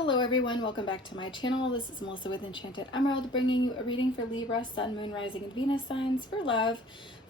Hello everyone, welcome back to my channel. This is Melissa with Enchanted Emerald, bringing you a reading for Libra, Sun, Moon, Rising, and Venus signs for love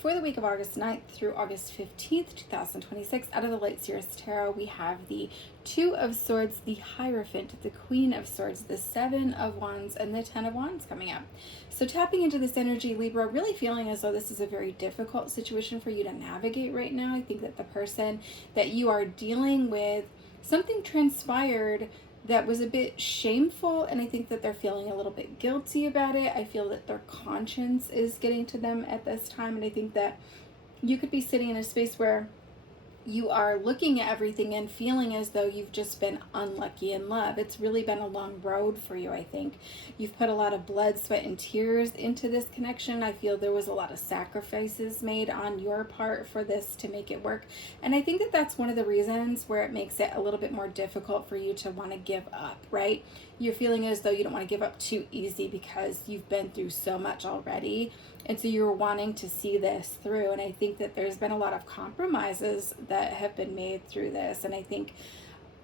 for the week of August 9th through August 15th, 2026. Out of the Light Series Tarot, we have the Two of Swords, the Hierophant, the Queen of Swords, the Seven of Wands, and the Ten of Wands coming up. So tapping into this energy, Libra, really feeling as though this is a very difficult situation for you to navigate right now. I think that the person that you are dealing with, something transpired that was a bit shameful, and I think that they're feeling a little bit guilty about it. I feel that their conscience is getting to them at this time, and I think that you could be sitting in a space where you are looking at everything and feeling as though you've just been unlucky in love. It's really been a long road for you, I think. You've put a lot of blood, sweat, and tears into this connection. I feel there was a lot of sacrifices made on your part for this to make it work. And I think that that's one of the reasons where it makes it a little bit more difficult for you to want to give up, right? You're feeling as though you don't want to give up too easy because you've been through so much already. And so you're wanting to see this through. And I think that there's been a lot of compromises that have been made through this. And I think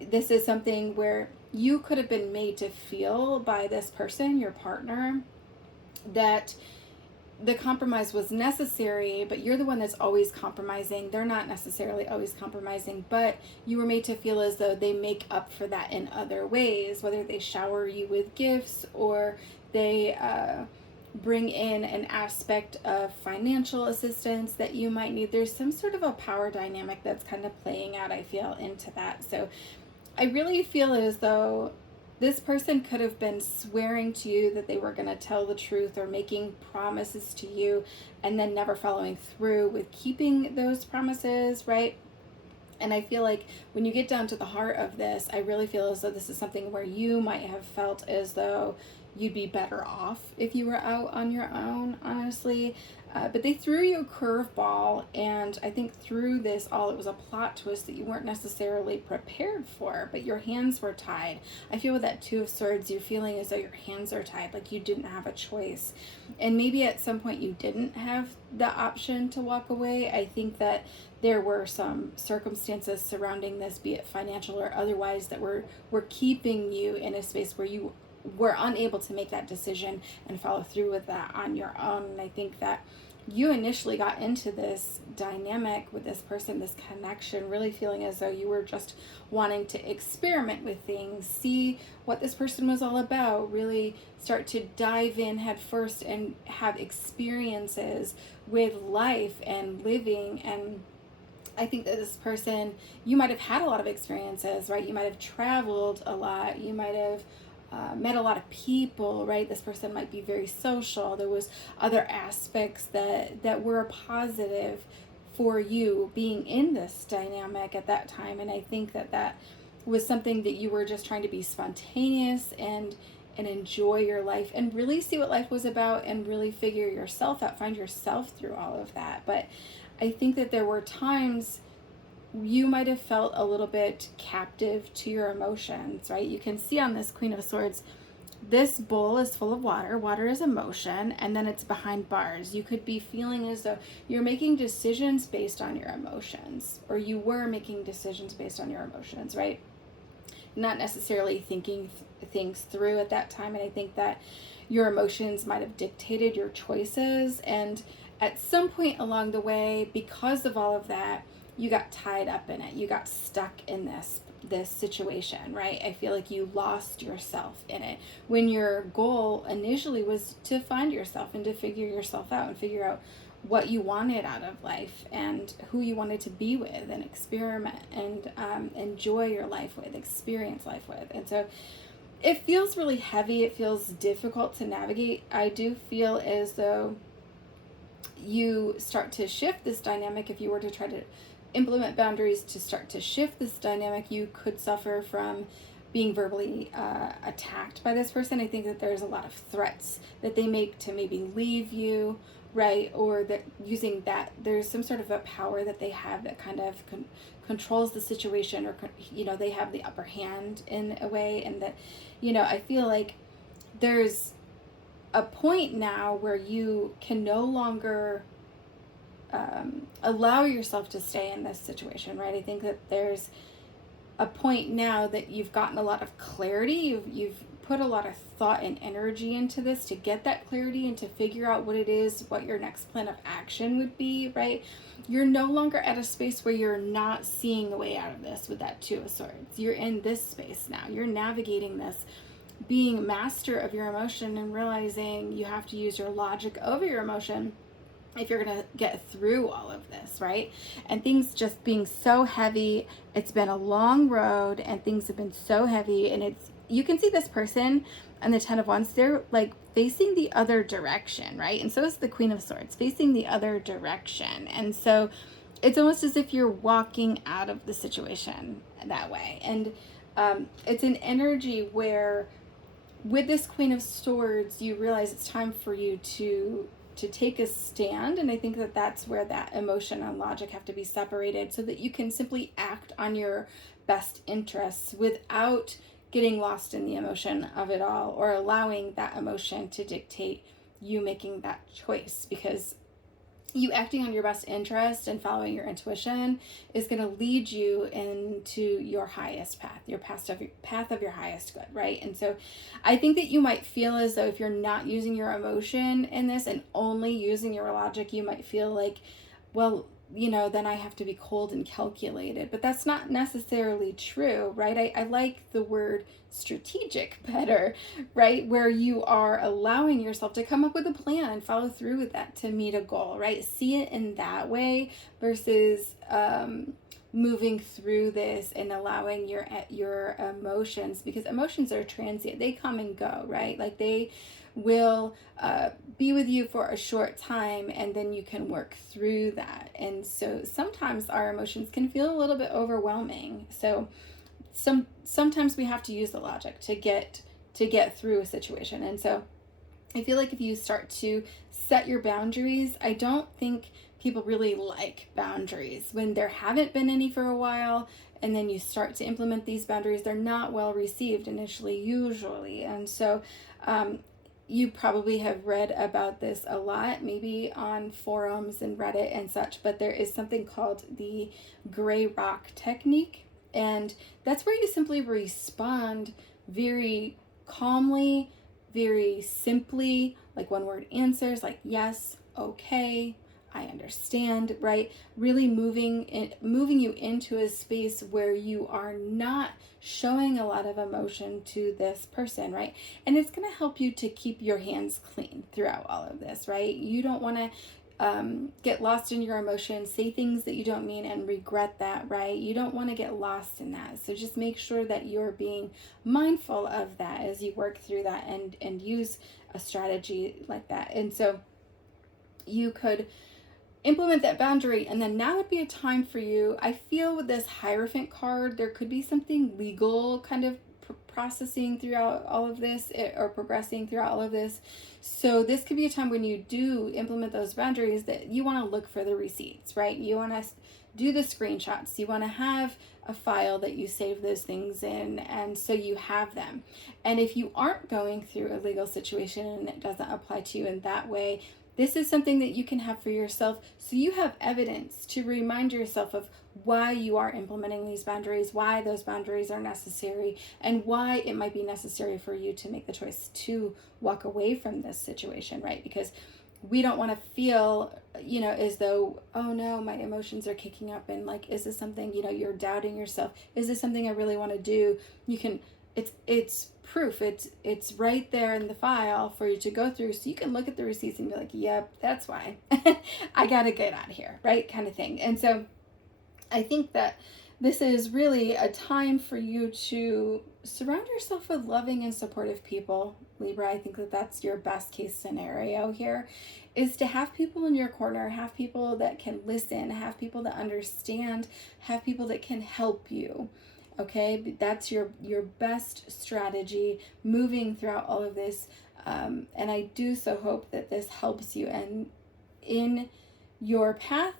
this is something where you could have been made to feel by this person, your partner, that the compromise was necessary, but you're the one that's always compromising. They're not necessarily always compromising, but you were made to feel as though they make up for that in other ways, whether they shower you with gifts or they bring in an aspect of financial assistance that you might need. There's some sort of a power dynamic that's kind of playing out, I feel, into that. So I really feel as though this person could have been swearing to you that they were going to tell the truth or making promises to you and then never following through with keeping those promises, right? And I feel like when you get down to the heart of this, I really feel as though this is something where you might have felt as though you'd be better off if you were out on your own, honestly. But they threw you a curveball, and I think through this all, it was a plot twist that you weren't necessarily prepared for, but your hands were tied. I feel with that Two of Swords, you're feeling as though your hands are tied, like you didn't have a choice. And maybe at some point you didn't have the option to walk away. I think that there were some circumstances surrounding this, be it financial or otherwise, that were keeping you in a space where you were unable to make that decision and follow through with that on your own. And I think that you initially got into this dynamic with this person, this connection, really feeling as though you were just wanting to experiment with things, see what this person was all about, really start to dive in head first and have experiences with life and living. And I think that this person, you might have had a lot of experiences, right? You might have traveled a lot. You might have met a lot of people, right? This person might be very social. There was other aspects that were a positive for you being in this dynamic at that time. And I think that that was something that you were just trying to be spontaneous and enjoy your life and really see what life was about and really figure yourself out, find yourself through all of that. But I think that there were times you might have felt a little bit captive to your emotions, right? You can see on this Queen of Swords, this bowl is full of water. Water is emotion, and then it's behind bars. You could be feeling as though you're making decisions based on your emotions, or you were making decisions based on your emotions, right? Not necessarily thinking things through at that time. And I think that your emotions might have dictated your choices. And at some point along the way, because of all of that, you got tied up in it. You got stuck in this situation, right? I feel like you lost yourself in it when your goal initially was to find yourself and to figure yourself out and figure out what you wanted out of life and who you wanted to be with and experiment and enjoy your life with, experience life with. And so it feels really heavy. It feels difficult to navigate. I do feel as though you start to shift this dynamic. If you were to try to implement boundaries to start to shift this dynamic, you could suffer from being verbally attacked by this person. I think that there's a lot of threats that they make to maybe leave you, right? Or that using that, there's some sort of a power that they have that kind of controls the situation, or, you know, they have the upper hand in a way. And that, you know, I feel like there's a point now where you can no longer allow yourself to stay in this situation, right? I think that there's a point now that you've gotten a lot of clarity. You've put a lot of thought and energy into this to get that clarity and to figure out what it is, what your next plan of action would be, right? You're no longer at a space where you're not seeing a way out of this with that Two of Swords. You're in this space now. You're navigating this, being master of your emotion and realizing you have to use your logic over your emotion if you're going to get through all of this, right? And things just being so heavy. It's been a long road and things have been so heavy, and you can see this person and the Ten of Wands, they're like facing the other direction, right? And so is the Queen of Swords facing the other direction. And so it's almost as if you're walking out of the situation that way. And it's an energy where with this Queen of Swords, you realize it's time for you to take a stand. And I think that that's where that emotion and logic have to be separated so that you can simply act on your best interests without getting lost in the emotion of it all, or allowing that emotion to dictate you making that choice, because you acting on your best interest and following your intuition is going to lead you into your highest path, your path of your highest good, right? And so I think that you might feel as though if you're not using your emotion in this and only using your logic, you might feel like, well, then I have to be cold and calculated. But that's not necessarily true, right? I like the word strategic better, right? Where you are allowing yourself to come up with a plan and follow through with that to meet a goal, right? See it in that way versus moving through this and allowing your emotions, because emotions are transient. They come and go, right? Like they will be with you for a short time, and then you can work through that. And so sometimes our emotions can feel a little bit overwhelming. So sometimes we have to use the logic to get through a situation. And so I feel like if you start to set your boundaries, I don't think people really like boundaries when there haven't been any for a while, and then you start to implement these boundaries. They're not well received initially, usually. And so you probably have read about this a lot, maybe on forums and Reddit and such, but there is something called the gray rock technique. And that's where you simply respond very calmly, very simply, like one word answers, like yes, okay, I understand, right? Really moving you into a space where you are not showing a lot of emotion to this person, right? And it's going to help you to keep your hands clean throughout all of this, right? You don't want to get lost in your emotions, say things that you don't mean and regret that, right? You don't want to get lost in that. So just make sure that you're being mindful of that as you work through that and use a strategy like that. And so you could implement that boundary, and then now would be a time for you. I feel with this Hierophant card, there could be something legal kind of processing throughout all of this, or progressing throughout all of this. So this could be a time when you do implement those boundaries that you want to look for the receipts, right? You want to do the screenshots. You want to have a file that you save those things in, and so you have them. And if you aren't going through a legal situation and it doesn't apply to you in that way, this is something that you can have for yourself, so you have evidence to remind yourself of why you are implementing these boundaries, why those boundaries are necessary, and why it might be necessary for you to make the choice to walk away from this situation, right? Because we don't want to feel, as though, oh no, my emotions are kicking up, and like, is this something, you're doubting yourself. Is this something I really want to do? You can, it's proof. It's right there in the file for you to go through, so you can look at the receipts and be like, yep, that's why I gotta get out of here, right? Kind of thing. And so I think that this is really a time for you to surround yourself with loving and supportive people, Libra. I think that that's your best case scenario here, is to have people in your corner, have people that can listen, have people that understand, have people that can help you. Okay, that's your best strategy moving throughout all of this. And I do so hope that this helps you and in your path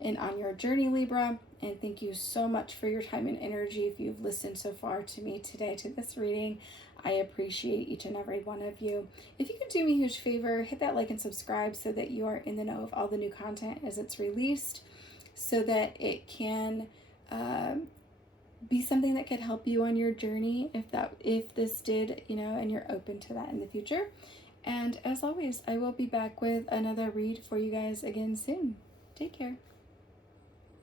and on your journey, Libra. And thank you so much for your time and energy. If you've listened so far to me today, to this reading, I appreciate each and every one of you. If you could do me a huge favor, hit that like and subscribe so that you are in the know of all the new content as it's released, so that it can be something that could help you on your journey if this did, and you're open to that in the future. And as always, I will be back with another read for you guys again soon. Take care.